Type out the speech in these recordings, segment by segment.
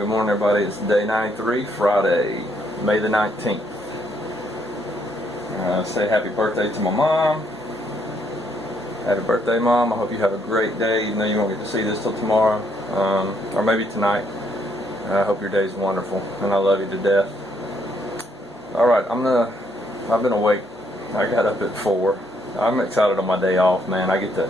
Good morning, everybody. It's day 93, Friday, May the 19th. Say happy birthday to my mom. Happy birthday, Mom. I hope you have a great day, even though you won't get to see this till tomorrow, or maybe tonight. I hope your day's wonderful, and I love you to death. Alright, I've been awake. I got up at 4. I'm excited on my day off, man. I get to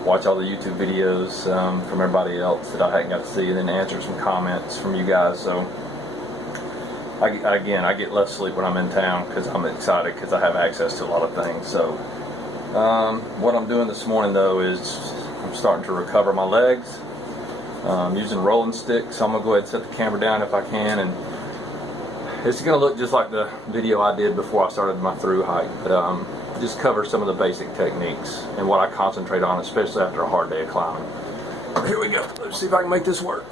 watch all the YouTube videos from everybody else that I hadn't got to see, and then answer some comments from you guys. So I get less sleep when I'm in town because I'm excited because I have access to a lot of things. So what I'm doing this morning though is I'm starting to recover my legs using rolling sticks. So I'm gonna go ahead and set the camera down if I can, and it's gonna look just like the video I did before I started my Thru hike, but just cover some of the basic techniques and what I concentrate on, especially after a hard day of climbing. Here we go. Let's see if I can make this work.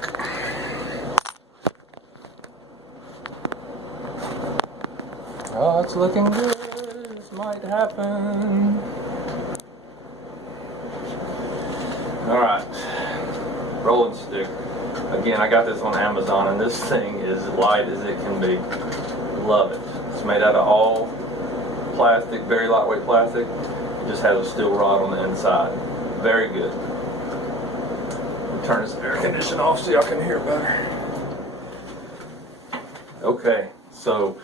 Oh, it's looking good. This might happen. Alright. Rolling stick. Again, I got this on Amazon, and this thing is light as it can be. Love it. It's made out of all plastic, very lightweight plastic. It just has a steel rod on the inside. Very good. Turn this air conditioner off so y'all can hear better. Okay, so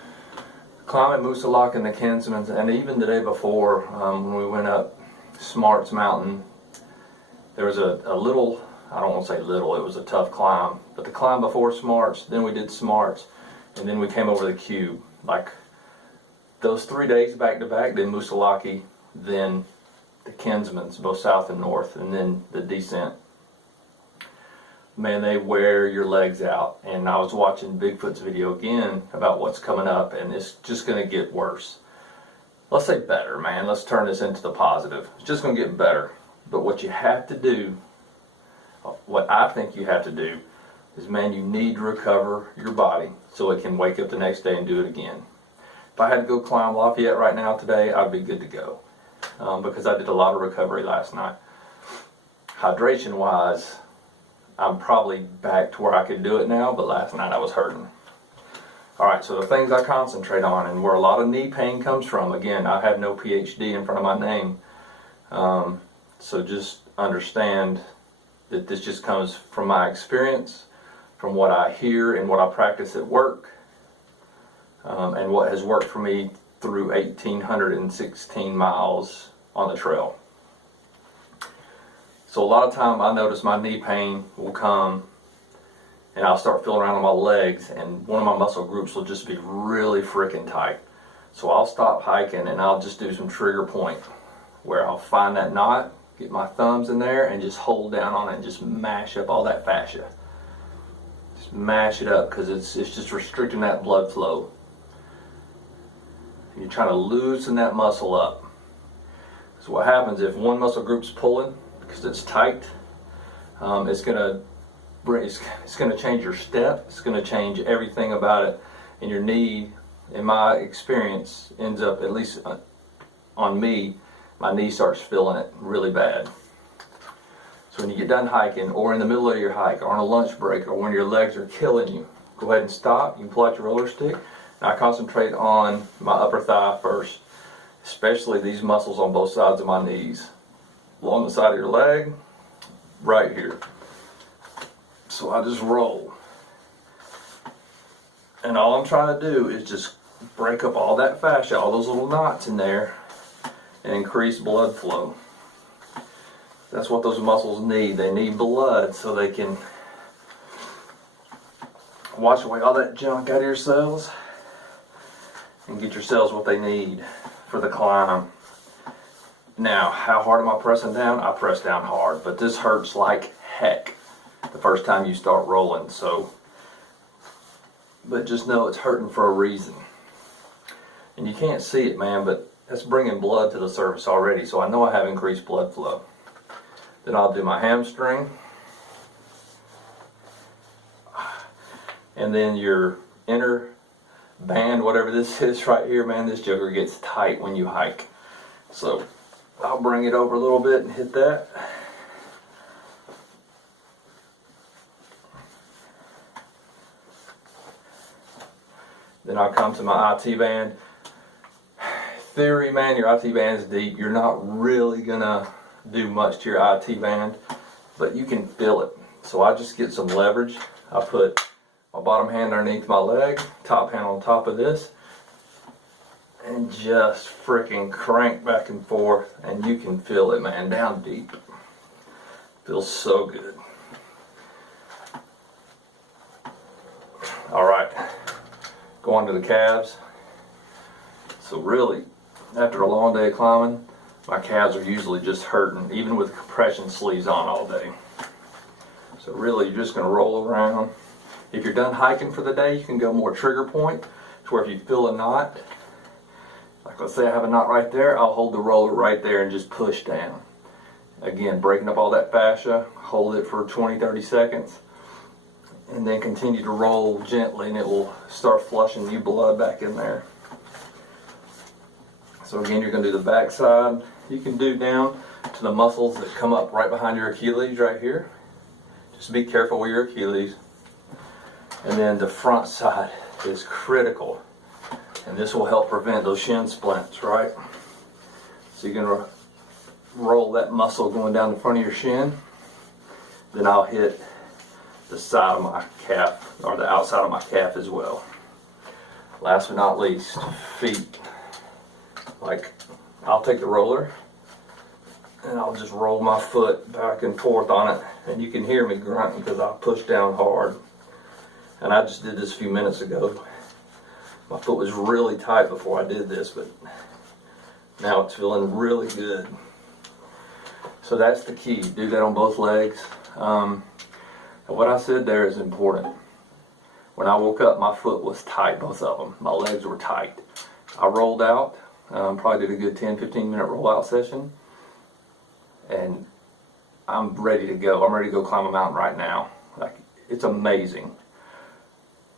climbing Motel in the Kinsmans, and even the day before when we went up Smarts Mountain, there was a little, I don't want to say little, it was a tough climb, but the climb before Smarts, then we did Smarts, and then we came over the Cube. Like those 3 days back to back, then Motel, then the Kinsmans, both south and north, and then the descent. Man, they wear your legs out. And I was watching Bigfoot's video again about what's coming up, and it's just going to get worse. Let's say better, man. Let's turn this into the positive. It's just going to get better. But what you have to do, what I think you have to do, is, man, you need to recover your body so it can wake up the next day and do it again. If I had to go climb Lafayette right now today, I'd be good to go because I did a lot of recovery last night. Hydration wise, I'm probably back to where I could do it now, but last night I was hurting. Alright, so the things I concentrate on and where a lot of knee pain comes from, again, I have no PhD in front of my name, so just understand that this just comes from my experience, from what I hear and what I practice at work, and what has worked for me through 1,816 miles on the trail. So a lot of time I notice my knee pain will come and I'll start feeling around on my legs, and one of my muscle groups will just be really freaking tight. So I'll stop hiking and I'll just do some trigger point where I'll find that knot, get my thumbs in there and just hold down on it and just mash up all that fascia. Just mash it up because it's just restricting that blood flow. You're trying to loosen that muscle up. So what happens if one muscle group's pulling because it's tight, it's gonna change your step. It's gonna change everything about it, and your knee, in my experience, ends up, at least on me, my knee starts feeling it really bad. So when you get done hiking, or in the middle of your hike, or on a lunch break, or when your legs are killing you, go ahead and stop. You can pull out your roller stick. I concentrate on my upper thigh first, especially these muscles on both sides of my knees, along the side of your leg, right here. So I just roll. And all I'm trying to do is just break up all that fascia, all those little knots in there, and increase blood flow. That's what those muscles need. They need blood so they can wash away all that junk out of your cells and get your cells what they need for the climb. Now, how hard am I pressing down? I press down hard, but this hurts like heck the first time you start rolling. So, but just know it's hurting for a reason. And you can't see it, man, but that's bringing blood to the surface already, so I know I have increased blood flow. Then I'll do my hamstring, and then your inner band, whatever this is right here, man, this joker gets tight when you hike. So I'll bring it over a little bit and hit that. Then I'll come to my IT band. Theory, man, your IT band is deep. You're not really gonna do much to your IT band, but you can feel it. So I just get some leverage. I put my bottom hand underneath my leg, top hand on top of this, and just freaking crank back and forth, and you can feel it, man, down deep. Feels so good. All right, go on to the calves. So really, after a long day of climbing, my calves are usually just hurting, even with compression sleeves on all day. So really, you're just gonna roll around. If you're done hiking for the day, you can go more trigger point, to where if you feel a knot, like let's say I have a knot right there, I'll hold the roller right there and just push down. Again, breaking up all that fascia, hold it for 20-30 seconds, and then continue to roll gently, and it will start flushing new blood back in there. So again, you're going to do the back side. You can do down to the muscles that come up right behind your Achilles right here. Just be careful with your Achilles. And then the front side is critical, and this will help prevent those shin splints, right? So you're going to roll that muscle going down the front of your shin. Then I'll hit the side of my calf, or the outside of my calf as well. Last but not least, feet. Like, I'll take the roller and I'll just roll my foot back and forth on it, and you can hear me grunting because I push down hard. And I just did this a few minutes ago. My foot was really tight before I did this, but now it's feeling really good. So that's the key. Do that on both legs. And what I said there is important. When I woke up, my foot was tight, both of them. My legs were tight. I rolled out, probably did a good 10-15 minute rollout session, and I'm ready to go. I'm ready to go climb a mountain right now. Like, it's amazing.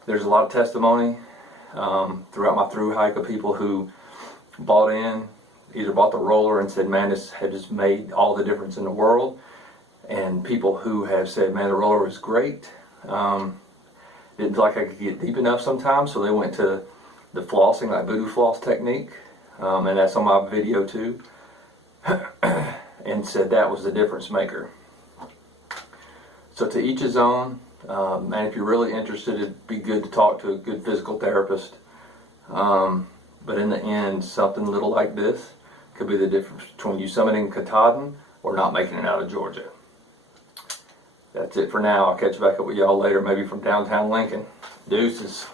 There's a lot of testimony throughout my Thru hike of people who bought in, either bought the roller and said, man, this has just made all the difference in the world. And people who have said, man, the roller was great. Didn't feel like I could get deep enough sometimes, so they went to the flossing, like voodoo floss technique, and that's on my video too, and said that was the difference maker. So to each his own. And if you're really interested, it'd be good to talk to a good physical therapist. But in the end, something little like this could be the difference between you summiting Katahdin or not making it out of Georgia. That's it for now. I'll catch back up with y'all later, maybe from downtown Lincoln. Deuces.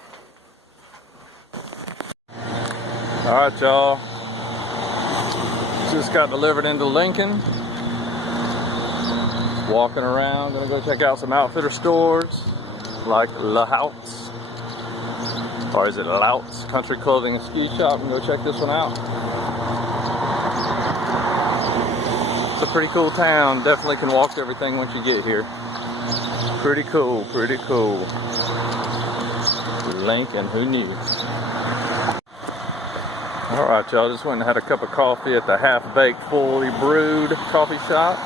Alright, y'all. Just got delivered into Lincoln. Walking around, gonna go check out some outfitter stores like Louts, or is it Louts Country Clothing and Ski Shop, and go check this one out. It's a pretty cool town. Definitely can walk everything once you get here. Pretty cool, pretty cool. Lincoln, who knew? Alright, y'all, just went and had a cup of coffee at the Half-Baked Fully Brewed coffee shop.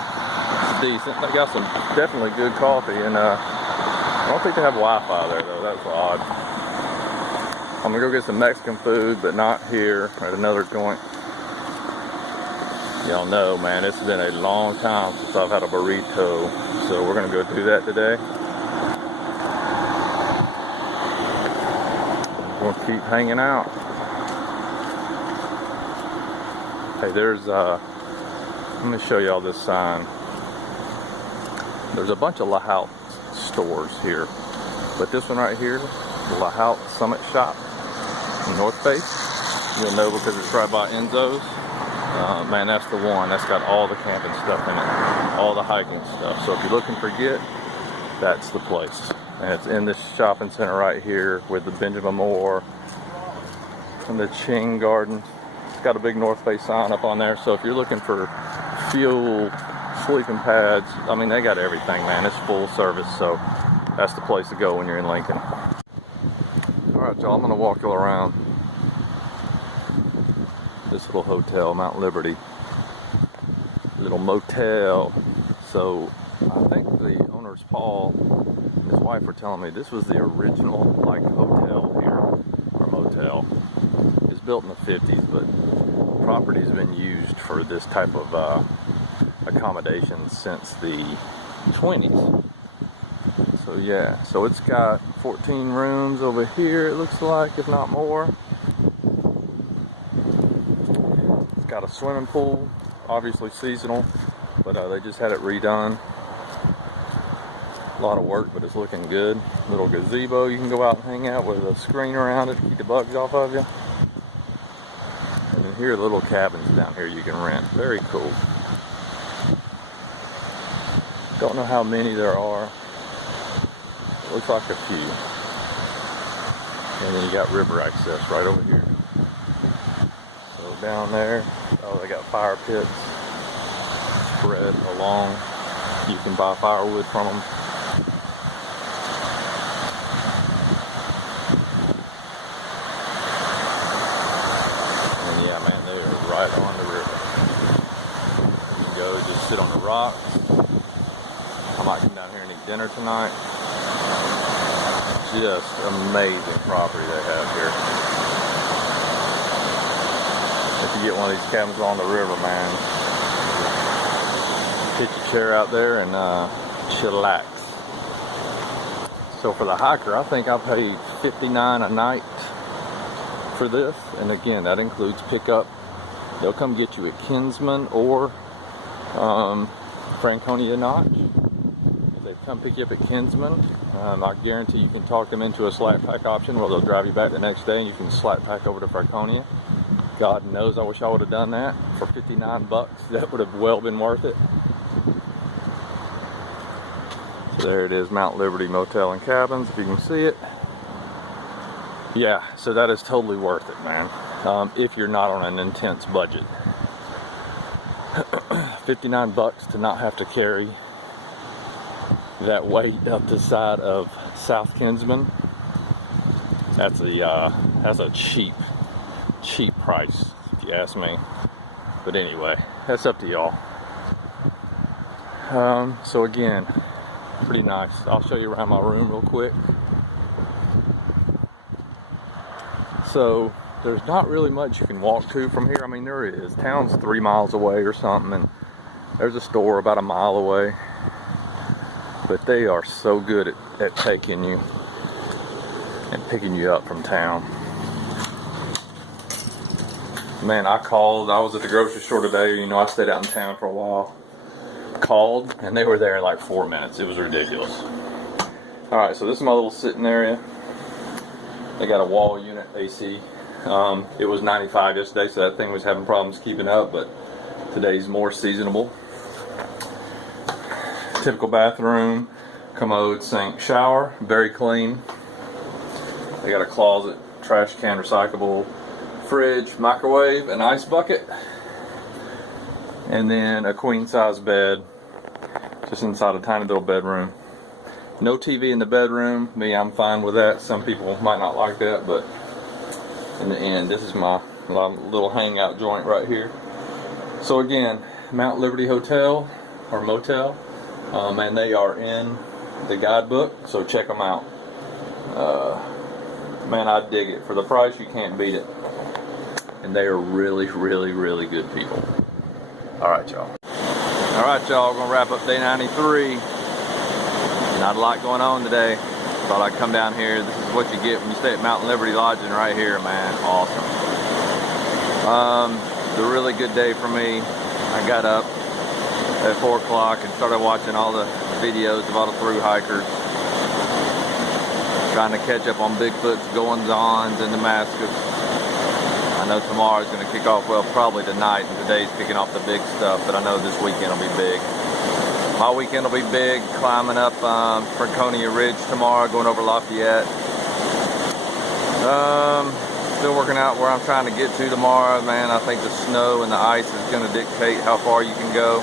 Decent. They got some definitely good coffee, and I don't think they have Wi-Fi there though. That's odd. I'm gonna go get some Mexican food, but not here, at another joint. Y'all know, man, it's been a long time since I've had a burrito, so we're gonna go do that today. We're gonna keep hanging out. Hey, there's let me show y'all this sign. There's a bunch of Louts stores here, but this one right here, the Louts Summit Shop in North Face, you'll know because it's right by Enzo's. Man, that's the one. That's got all the camping stuff in it, all the hiking stuff. So if you're looking for get, that's the place. And it's in this shopping center right here with the Benjamin Moore and the Ching Garden. It's got a big North Face sign up on there. So if you're looking for fuel, sleeping pads, I mean, they got everything, man. It's full service, so that's the place to go when you're in Lincoln. Alright, y'all, I'm gonna walk you around this little hotel, Mount Liberty, little motel. So I think the owner's Paul, his wife were telling me this was the original like hotel here, or Motel. It's built in the 50s, but property's been used for this type of accommodation since the 20s. So yeah, so it's got 14 rooms over here, it looks like, if not more. It's got a swimming pool, obviously seasonal, but they just had it redone. A lot of work, but it's looking good. Little gazebo, you can go out and hang out with a screen around it to keep the bugs off of you. And then here are little cabins down here you can rent. Very cool. Don't know how many there are. Looks like a few. And then you got river access right over here. So down there, oh, they got fire pits spread along. You can buy firewood from them. And yeah, man, they are right on the river. You can go just sit on the rocks. I might come down here and eat dinner tonight. Just amazing property they have here. If you get one of these cabins on the river, man, pitch your chair out there and chillax. So for the hiker, I think I paid $59 a night for this, and again, that includes pickup. They'll come get you at Kinsman or Franconia Notch. If they come pick you up at Kinsman, I guarantee you can talk them into a slat pack option where they'll drive you back the next day and you can slat pack over to Franconia. God knows I wish I would have done that for 59 bucks. That would have well been worth it. So there it is, Mount Liberty Motel and Cabins, if you can see it. Yeah, so that is totally worth it, man, if you're not on an intense budget. 59 bucks to not have to carry that weight up the side of South Kinsman. That's a cheap price, if you ask me. But anyway, that's up to y'all. So again, pretty nice. I'll show you around my room real quick. So there's not really much you can walk to from here. I mean, there is. Town's 3 miles away or something, and there's a store about a mile away. But they are so good at taking you and picking you up from town. Man, I was at the grocery store today. You know, I stayed out in town for a while. Called, and they were there in like 4 minutes. It was ridiculous. Alright, so this is my little sitting area. They got a wall unit AC. It was 95 yesterday, so that thing was having problems keeping up, but today's more seasonable. Typical bathroom, commode, sink, shower, very clean. They got a closet, trash can, recyclable, fridge, microwave, an ice bucket, and then a queen size bed just inside a tiny little bedroom. No TV in the bedroom. Me, I'm fine with that. Some people might not like that, but in the end, this is my little hangout joint right here. So again, Mount Liberty Hotel or Motel. And they are in the guidebook, so check them out. Man, I dig it. For the price, you can't beat it. And they are really, really, really good people. Alright, y'all. Alright, y'all. We're going to wrap up day 93. Not a lot going on today. Thought I'd come down here. This is what you get when you stay at Mountain Liberty Lodging right here, man. Awesome. It's a really good day for me. I got up at 4 o'clock and started watching all the videos of all the through hikers, trying to catch up on Bigfoot's goings-ons in Damascus. I know tomorrow's going to kick off, well, probably tonight, and today's kicking off the big stuff, but I know this weekend will be big. My weekend will be big, climbing up Franconia Ridge tomorrow, going over Lafayette. Still working out where I'm trying to get to tomorrow, man. I think the snow and the ice is going to dictate how far you can go.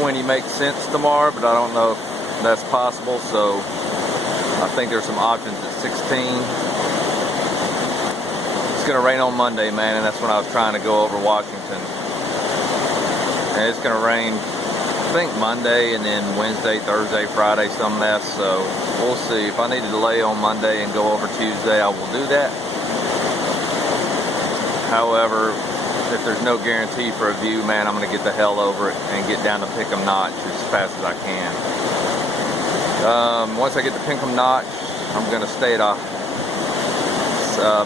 20 makes sense tomorrow, but I don't know if that's possible, so I think there's some options at 16. It's going to rain on Monday, man, and that's when I was trying to go over Washington. And it's going to rain, I think, Monday, and then Wednesday, Thursday, Friday, some mess, so we'll see. If I need to delay on Monday and go over Tuesday, I will do that. However, if there's no guarantee for a view, man, I'm going to get the hell over it and get down to Pinkham Notch as fast as I can. Once I get to Pinkham Notch, I'm going to stay at a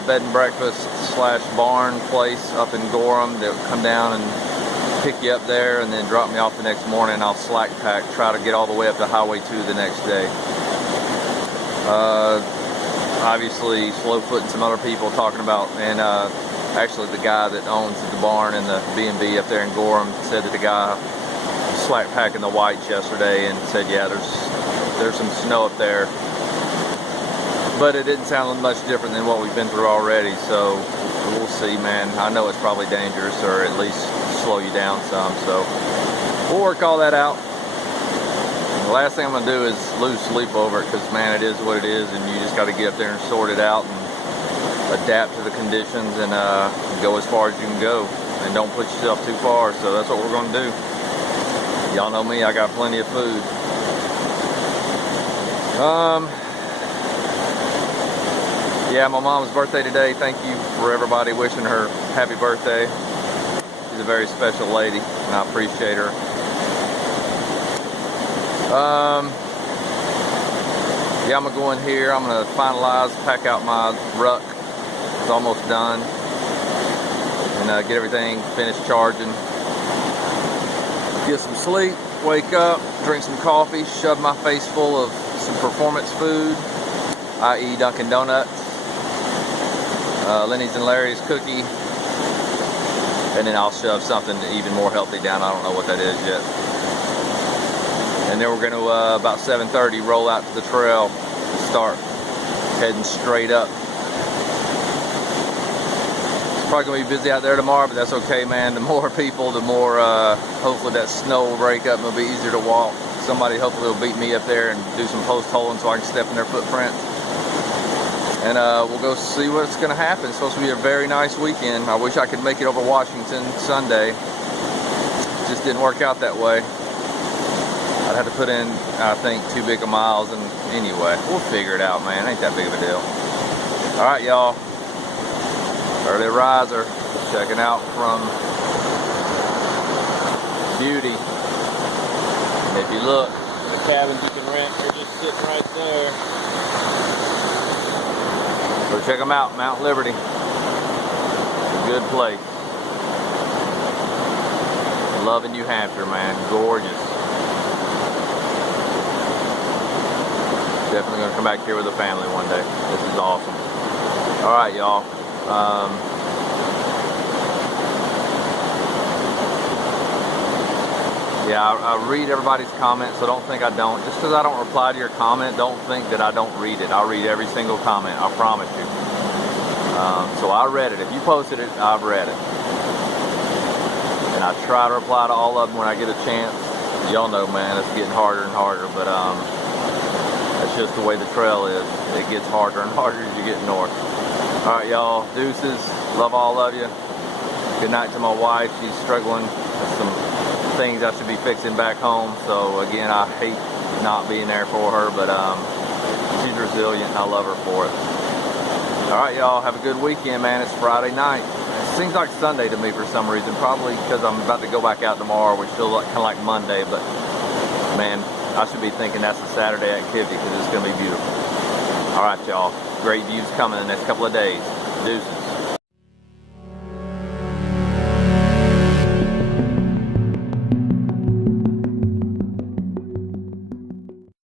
bed and breakfast slash barn place up in Gorham. They'll come down and pick you up there and then drop me off the next morning. I'll slack pack, try to get all the way up to Highway 2 the next day. Obviously, Slowfoot and some other people talking about, and actually the guy that owns the barn and the B&B up there in Gorham said that the guy slack packing the whites yesterday and said, yeah, there's some snow up there. But it didn't sound much different than what we've been through already, so we'll see, man. I know it's probably dangerous, or at least slow you down some, so we'll work all that out. The last thing I'm going to do is lose sleep over it, because, man, it is what it is, and you just got to get up there and sort it out and adapt to the conditions and go as far as you can go, and don't push yourself too far. So that's what we're going to do. Y'all know me, I got plenty of food. Yeah, my mom's birthday today. Thank you for everybody wishing her happy birthday. She's a very special lady, and I appreciate her. Yeah, I'm gonna go in here. I'm gonna finalize, pack out my ruck. It's almost done, and get everything finished charging. Get some sleep, wake up, drink some coffee, shove my face full of some performance food, i.e. Dunkin' Donuts, Lenny's and Larry's cookie, and then I'll shove something even more healthy down. I don't know what that is yet. And then we're going to, about 7:30, roll out to the trail and start heading straight up. It's probably going to be busy out there tomorrow, but that's okay, man. The more people, the more, hopefully that snow will break up and it'll be easier to walk. Somebody hopefully will beat me up there and do some post holing so I can step in their footprints. And we'll go see what's going to happen. It's supposed to be a very nice weekend. I wish I could make it over Washington Sunday. It just didn't work out that way. I'd have to put in, I think, too big of miles, and anyway, we'll figure it out, man. It ain't that big of a deal. Alright, y'all. Early riser. Checking out from Beauty. And if you look, the cabins you can rent are just sitting right there. So check them out, Mount Liberty. It's a good place. Loving New Hampshire, man. Gorgeous. Definitely going to come back here with a family one day. This is awesome. Alright, y'all. Yeah, I read everybody's comments, so don't think I don't. Just because I don't reply to your comment, don't think that I don't read it. I read every single comment, I promise you. So I read it. If you posted it, I've read it. And I try to reply to all of them when I get a chance. Y'all know, man, it's getting harder and harder, but that's just the way the trail is. It gets harder and harder as you get north. Alright, y'all, deuces. Love all of you. Good night to my wife. She's struggling with some things I should be fixing back home, so again, I hate not being there for her, but she's resilient and I love her for it. Alright, y'all, have a good weekend, man. It's Friday night. It seems like Sunday to me for some reason, probably because I'm about to go back out tomorrow, which feels like, kind of like Monday, but man, I should be thinking that's a Saturday activity because it's going to be beautiful. Alright, y'all, great views coming in the next couple of days. Deuces.